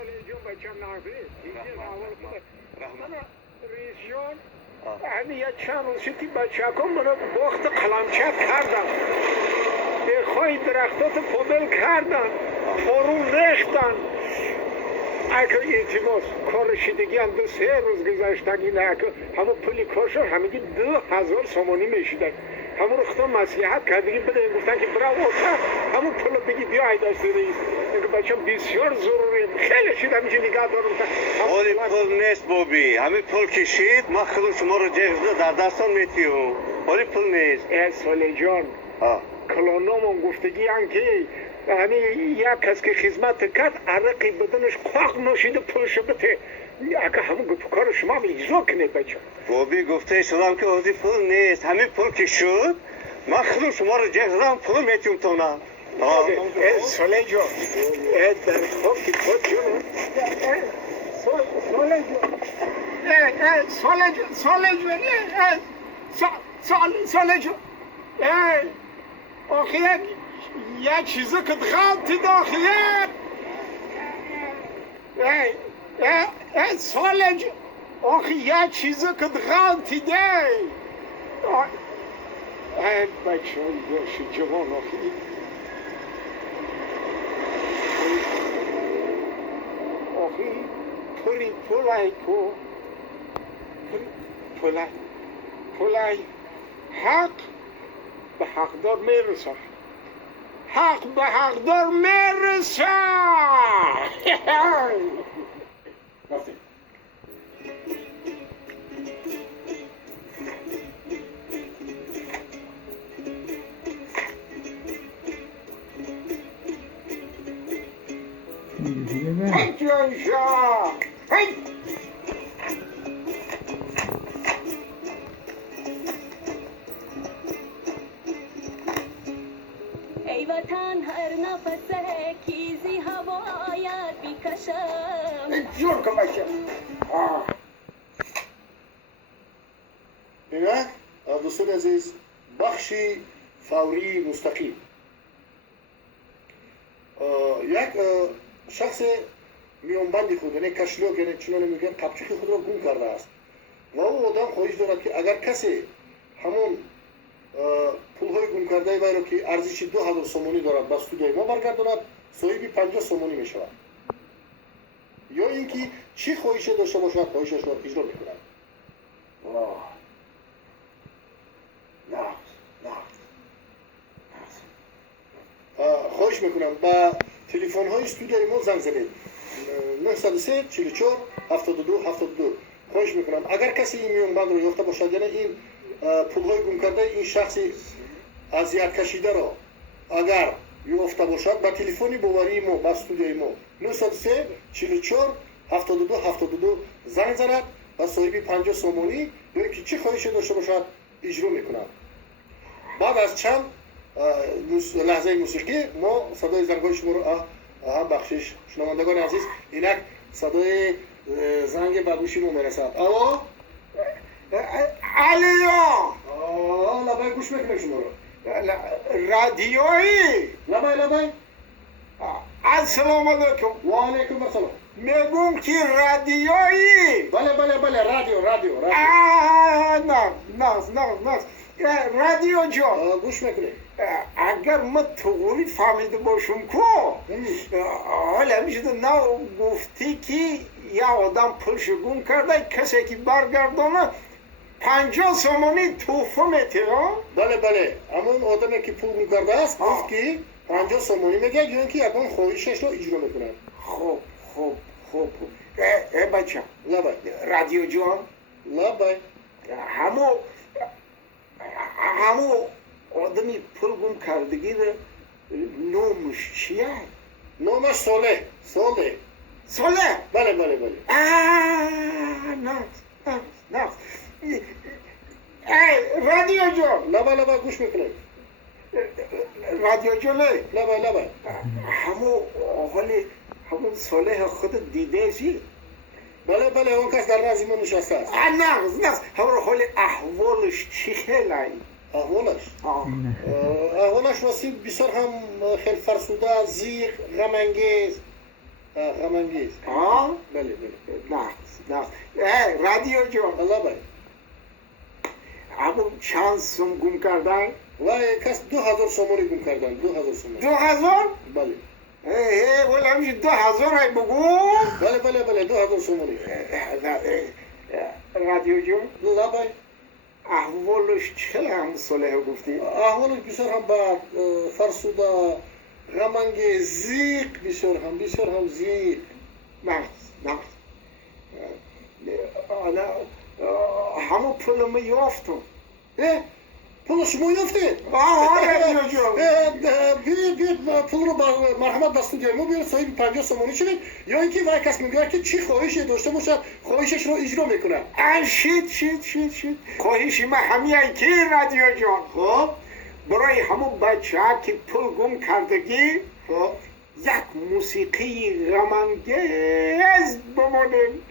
سال جون بچم نقضی دیگه اول کنه من رئیس جون همین یه چند روزی بچه کن منو باخت قلمچک کردم خواهی درختات پودل کردن فرون ریختن اگه اعتماس کار رسیدگی هم 2-3 روز گذاشتن این همون پولی کارشون همگی 2000 سومانی میشیدن همون رو خدا مسیحت کردگی بده گفتن که برای وقتا همون پول بگی بیا ایداشت رئیس اینکه بچه هم بسیار ضروری خیلی شید همیشه نگاه دارم ولی پول نیست بابی همین پول کشید ما خودم شما رو جغزده در دستان میتیم ولی پول نیست ساله جان کلانامون گفتگی که همین یک کس که خدمت کرد عرقی بدنش قاق نوشیده پولشو بده اگه همون گفت کار شما اجرا کنه بچه بابی گفته شدم که وقتی پول نیست همین پول که شد من خودم شما رو جه زدم پول میتیم تونم ساله جان در خواب که خود جان ساله جان آخه یک چیزی که دخلتی داخلیت ساله جان آخه یک چیزی که دخلتی ده بچه های باشی جوان آخه پولای کو پولای حق به حقدار میرسه حق به حقدار میرسه رفتی ای وطن هر نفسه کیزی هوایت بیکشم جور که باشم اینا دوستان عزیز بخشی فوری مستقیم یک شخص میانبندی خود یعنی کشلوک یعنی چنان میگن قبچه خود را گم کرده است و او آدم خواهش دارد که اگر کسی همون پولهای گم کرده وی را که ارزش 2000 سومانی دارد به سودای ما برگرداند صاحب 50 سومانی می شود یا اینکه چی خواهش داشته باشد خواهشش را اجرا میکند خواهش میکنم با تلفن های استودیوی ما زنگ زنید 903 44 72 72 خواهش میکنم اگر کسی این میانبند رو یافته باشد یعنی این پول های گم کرده این شخصی اذیت کشیده را اگر یافته باشد با تلفنی باوری ما با استودیوی ما 903 44 72 72 زنگ زند و صاحب 50 سومانی یا اینکه چی خواهش داشته باشد اجرا میکنم بعد از چند لحظه موسیقی ما صدای زنگای شما رو هم بخشش شنوندگان عزیز اینک صدای زنگ به گوش ما میرسد الو لبای گوش میکنم شما رو رادیویی لبای السلام علیکم و علیکم السلام میگم که رادیویی بله رادیو نه رادیو جان گوش میکنه اگر ما طوری فهمیده باشم که حالا میشه نه گفتی که یه آدم پولش گم کرده کسی که برگردانه 50 سومانی توفه میته بله همون آدمی که پول گم کرده است گفت که 50 سومانی میگه یا اینکه اون خواهشش رو اجرا میکنه خوب بچه لبای رادیو جان لبای همو آدمی پول گم کردگی رو نامش چیه؟ نامش ساله بله نه رادیو جان لبای گوش میکنه رادیو جان لبای همون صالح خود دیده چی؟ بله اون کس در نزد ما نشسته است نه همون حال احوالش چی خیلی احوالش واسه بسیار هم خیلی فرسوده زیغ غم انگیز غمانگیز. بله بله. نه رادیو جان الله بای. همون چند سوم گم کردن و کس 2000 سومونی گم کردن. 2000 سومون. 2000 بله. ولی همیشه 2000 های بگو بله بله بله 2000 سومونی. رادیو جان الله بای. احوالش چه هم صلح گفتی؟ احوالش بسیار هم بد، فرسوده، غمانگیز، زیق، بسیار هم زیق. نه انا همون پولم یافتم پول شما یافتید؟ رادیو جان بیاید پول رو مرحمت به استودیوی ما بیارید صاحب 50 سومونی شدید یا اینکه وای کس میگه که چی خواهشی داشته باشه خواهشش رو اجرا میکنه. شید خواهشی من همیه که رادیو جان خب برای همون بچه ها که پول گم کردگی خب یک موسیقی غمانگیز بمونیم